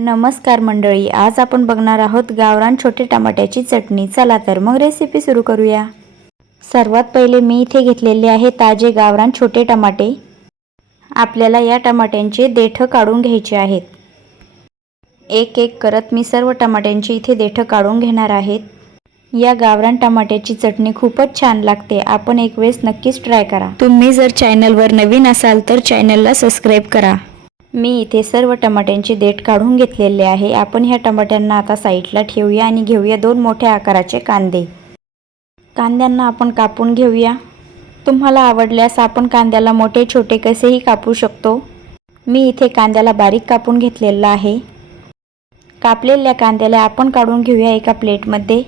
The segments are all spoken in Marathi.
नमस्कार मंडळी, आज आपण बघणार आहोत गावरान छोटे टमाट्याची चटणी। चला तर मग रेसिपी सुरू करूया। सर्वात पहिले मी इथे घेतलेले आहे ताजे गावरान छोटे टमाटे। आपल्याला या टमाट्यांचे देठ काढून घ्यायचे आहेत। एक एक करत मी सर्व टमाट्यांची इथे देठ काढून घेणार आहेत। या गावरान टमाट्याची चटणी खूपच छान लागते, आपण एक वेळेस नक्कीच ट्राय करा। तुम्ही जर चॅनलवर नवीन असाल तर चॅनलला सबस्क्राइब करा। मी इथे सर्व टमाट्यांचे देठ काढून घेतलेले आहे। आपण ह्या टमाट्यांना आता साईडला ठेवूया आणि घेऊया दोन मोठ्या आकाराचे कांदे। कांद्यांना आपण कापून घेऊया। तुम्हाला आवडल्यास आपण कांद्याला मोठे छोटे कसेही कापू शकतो। मी इथे कांद्याला बारीक कापून घेतलेला आहे। कापलेल्या कांद्याला आपण काढून घेऊया एका प्लेटमध्ये।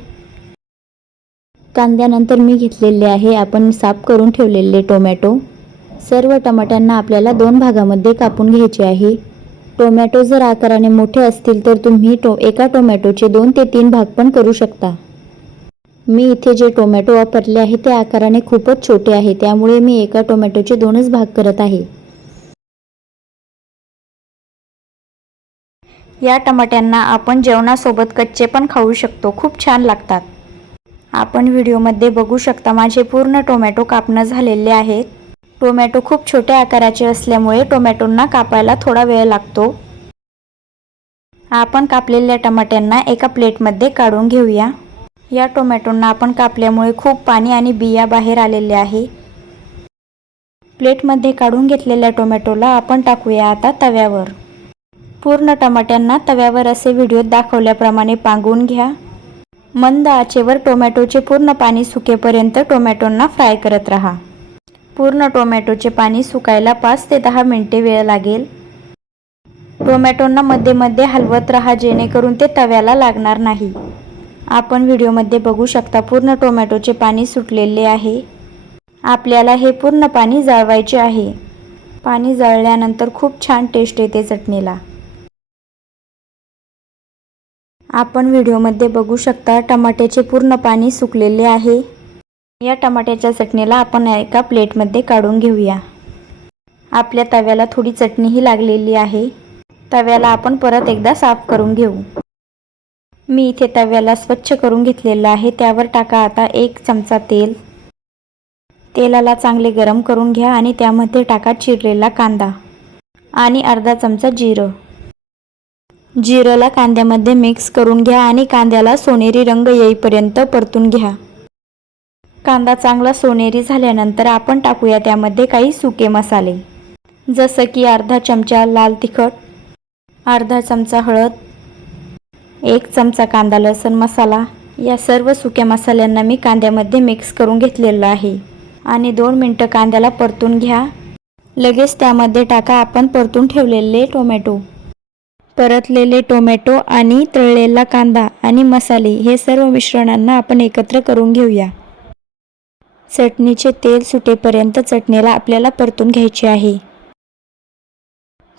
कांद्यानंतर मी घेतलेले आहे आपण साफ करून ठेवलेले टोमॅटो। सर्व टमाट्यांना आपल्याला दोन भागामध्ये कापून घ्यायचे आहे। टोमॅटो जर आकाराने मोठे असतील तर तुम्ही एका टोमॅटोचे 2 ते 3 भाग पण करू शकता। मी इथे जे टोमॅटो वापरले आहे ते आकाराने खूपच छोटे आहे, त्यामुळे मी एका टोमॅटोचे 2च भाग करत आहे। या टमाट्यांना आपण जेवणासोबत कच्चे पण खाऊ शकतो, खूप छान लागतात। आपण व्हिडिओमध्ये बघू शकता माझे पूर्ण टोमॅटो कापणे झालेले आहेत। टोमॅटो खूप छोट्या आकाराचे असल्यामुळे टोमॅटोंना कापायला थोडा वेळ लागतो। आपण कापलेल्या टमाट्यांना एका प्लेटमध्ये काढून घेऊया। या टोमॅटोंना आपण कापल्यामुळे खूप पाणी आणि बिया बाहेर आलेले आहे। प्लेटमध्ये काढून घेतलेल्या टोमॅटोला आपण टाकूया आता तव्यावर। पूर्ण टमाट्यांना तव्यावर असे व्हिडिओत दाखवल्याप्रमाणे पांगवून घ्या। मंद आचेवर टोमॅटोचे पूर्ण पाणी सुकेपर्यंत टोमॅटोंना फ्राय करत राहा। पूर्ण टोमॅटोचे पाणी सुकायला 5 ते 10 मिनिटे वेळ लागेल। टोमॅटोंना मध्ये मध्ये हलवत राहा जेणेकरून ते तव्याला लागणार नाही। आपण व्हिडिओमध्ये बघू शकता पूर्ण टोमॅटोचे पाणी सुटलेले आहे। आपल्याला हे पूर्ण पाणी जाळवायचे आहे। पाणी जाळल्यानंतर खूप छान टेस्ट येते चटणीला। आपण व्हिडिओमध्ये बघू शकता टमाट्याचे पूर्ण पाणी सुकलेले आहे। या टमाट्याच्या चटणीला आपण एका प्लेटमध्ये काढून घेऊया। आपल्या तव्याला थोडी चटणीही लागलेली आहे। तव्याला आपण परत एकदा साफ करून घेऊ। मी इथे तव्याला स्वच्छ करून घेतलेला आहे। त्यावर टाका आता 1 चमचा तेल। तेलाला चांगले गरम करून घ्या आणि त्यामध्ये टाका चिरलेला कांदा आणि अर्धा चमचा जिरं। जिरंला कांद्यामध्ये मिक्स करून घ्या आणि कांद्याला सोनेरी रंग येईपर्यंत परतून घ्या। कांदा चांगला सोनेरी झाल्यानंतर आपण टाकूया त्यामध्ये काही सुके मसाले, जसे की अर्धा चमचा लाल तिखट, अर्धा चमचा हळद, 1 चमचा कांदा लसूण मसाला। या सर्व सुक्या मसाल्यांना मी कांद्यामध्ये मिक्स करून घेतलेलं आहे आणि 2 मिनिटं कांद्याला परतून घ्या। लगेच त्यामध्ये टाका आपण परतून ठेवलेले टोमॅटो। परतलेले टोमॅटो आणि तळलेला कांदा आणि मसाले हे सर्व मिश्रणांना आपण एकत्र करून घेऊया। चटणीचे तेल सुटेपर्यंत चटणीला आपल्याला परतून घ्यायचे आहे।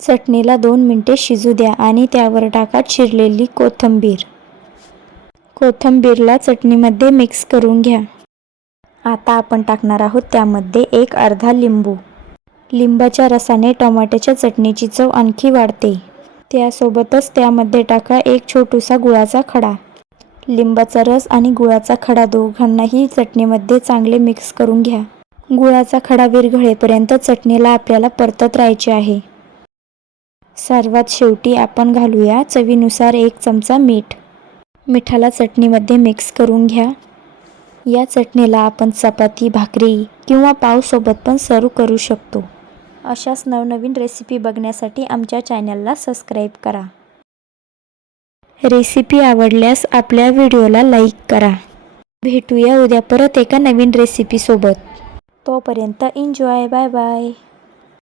चटणीला 2 मिनिटे शिजू द्या आणि त्यावर टाका चिरलेली कोथिंबीर। कोथिंबीरला चटणीमध्ये मिक्स करून घ्या। आता आपण टाकणार आहोत त्यामध्ये एक अर्धा लिंबू। लिंबाच्या रसाने टोमॅटोच्या चटणीची चव आणखी वाढते। त्यासोबतच त्यामध्ये टाका एक छोटासा गुळाचा खडा। लिंबाचा रस आणि गुळाचा खडा दोघांनाही चटणीमध्ये चांगले मिक्स करून घ्या। गुळाचा खडा विरघळेपर्यंत चटणीला आपल्याला परतत राहायचे आहे। सर्वात शेवटी आपण घालूया चवीनुसार 1 चमचा मीठ। मिठाला चटणीमध्ये मिक्स करून घ्या। या चटणीला आपण चपाती, भाकरी किंवा पाव सोबत पण सर्व करू शकतो। अशाच नवनवीन रेसिपी बघण्यासाठी आमच्या चॅनलला सबस्क्राइब करा। रेसिपी आवडल्यास आपल्या व्हिडिओला लाईक करा। भेटूया उद्या परत एका नवीन रेसिपी सोबत। तोपर्यंत एन्जॉय, बाय बाय।